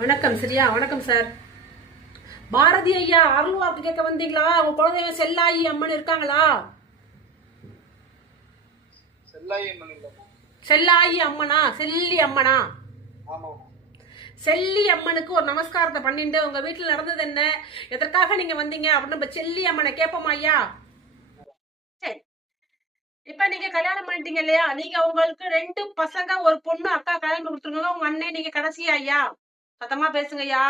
வணக்கம். சரியா? வணக்கம் சார். பாரதி ஐயா அருள் வாக்கு கேட்க வந்தீங்களா? உங்க குழந்தைங்க செல்லாயி அம்மன் இருக்காங்களா? செல்லாயி அம்மனா? செல்லி அம்மனா? செல்லி அம்மனுக்கு ஒரு நமஸ்காரத்தை பண்ணிட்டு உங்க வீட்டுல நடந்தது என்ன, எதற்காக நீங்க வந்தீங்க அப்படின்னு செல்லி அம்மனை கேட்போமா ஐயா? சரி. இப்ப நீங்க கல்யாணம் பண்ணிட்டீங்க இல்லையா? நீங்க உங்களுக்கு 2 பசங்க ஒரு பொண்ணு அக்கா கல்யாணம் கொடுத்துருங்க. உங்க அண்ணன் நீங்க கடைசியா ஐயா? சத்தமா பேசுங்க ஐயா.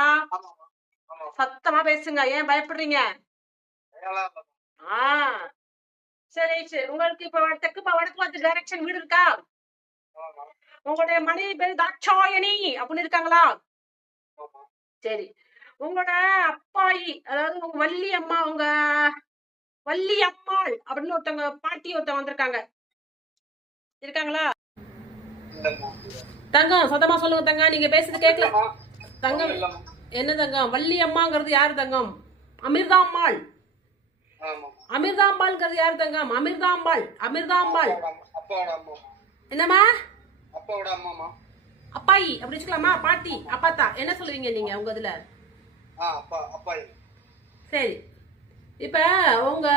சத்தமா பேசுங்க. ஏன் பயப்படுறீங்க? சரி சரி. உங்களுக்கு இப்ப தெற்கு வடக்கு பார்த்து டைரக்ஷன் வீடு இருக்கா? உங்களுடைய மனைவி பேர் தாட்சாயணி அப்படின்னு இருக்காங்களா? சரி. உங்களோட அப்பாயி, அதாவது உங்க வள்ளி அம்மா, உங்க வள்ளி அம்மாள் அப்படின்னு ஒருத்தவங்க பாட்டி ஒருத்தவங்க வந்திருக்காங்க, இருக்காங்களா? தங்கம் சத்தமா சொல்லுங்க தங்கம், நீங்க பேசுறது கேட்கல. தங்கம் என்ன தங்கம்? வள்ளி அம்மாங்கிறது யாரு தங்கம்? அமிர்தாம்பாள். அமிர்தாம்பாள்ங்கிறது யாரு தங்கம்? அமிர்தாம்பாள். அமிர்தாம்பாள் என்னமா? அப்பாயி அப்படி வச்சுக்கலாமா? பாட்டி அப்பாத்தா என்ன சொல்லுவீங்க நீங்க உங்க இதுல? சரி. இப்ப உங்க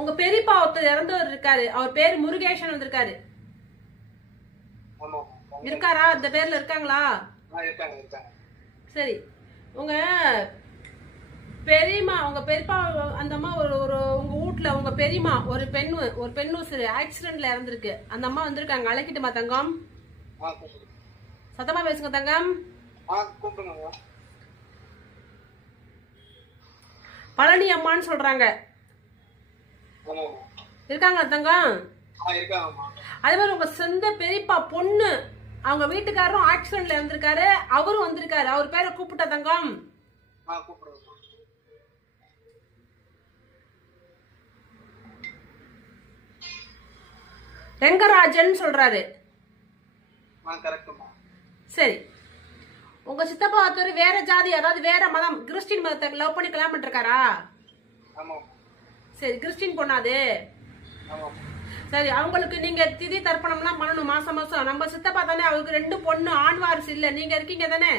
உங்க பெரியப்பா ஒருத்தர் இறந்தவர் இருக்காரு, அவர் பேரு முருகேசன் வந்திருக்காரு. இருக்காரா? அந்த பேர்ல இருக்காங்களா? சரி. உங்க பெரியம்மா, உங்க பெரியப்பா அந்த அம்மா ஒரு உங்க வீட்டுல உங்க பெரியம்மா ஒரு பெண்ணு ஆக்சிடென்ட்ல இறந்திருக்கு. அந்த அம்மா வந்திருக்காங்க, அழைக்கிட்டுமா தங்கம்? சத்தமா பேசுங்க தங்கம். பழனி அம்மான்னு சொல்றாங்க, இருக்காங்க தங்கம்? அதே மாதிரி உங்க சொந்த பெரியப்பா பொண்ணு அவங்க வீட்டுக்காரரும் ஆக்சிடென்ட்ல இருந்திருக்காரு, அவரும் வந்திருக்காரு. அவர் பேரை கூப்பிட்டா தங்கம்? ரெங்கராஜன் சொல்றாரு. சரி. உங்க சித்தப்பா ஒருத்தர் வேற ஜாதி, அதாவது வேற மதம், கிறிஸ்டின் மதத்தை லவ் பண்ணி கல்யாணம் பண்ணிருக்காரா? சரி. கிறிஸ்டின் பொண்ணாது? சரி. அவங்களுக்கு நீங்க திதி தர்ப்பணம்லாம் பண்ணணும் மாசம் மாசம். நம்ம சித்தப்பா தானே, அவருக்கு 2 பொண்ணு, ஆண் வாரிசு இல்ல. நீங்க இருக்கீங்க தானே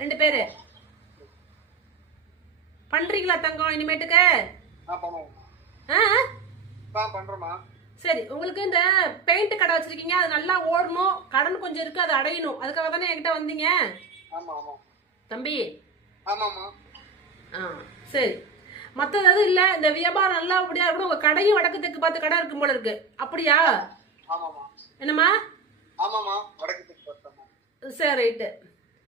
2 பேரு? பண்றீங்களா தங்கம் இனிமேட்டுக்கு? சரி. உங்களுக்கு இந்த பெயிண்ட் கடை வச்சிருக்கீங்க, அது நல்லா ஓடணும், கடன் கொஞ்சம் இருக்கு, அது அடையணும், அதுக்காக தானே என்கிட்ட வந்தீங்க தம்பி? சரி. மத்தது எதுவும் இல்ல, இந்த வியாபாரம் நல்லா அப்படியா இருக்கணும். உங்க கடையும் வடக்கு தெற்கு பார்த்து கடை இருக்கும் போல இருக்கு, அப்படியா? என்னமா? சரி ரைட்டு.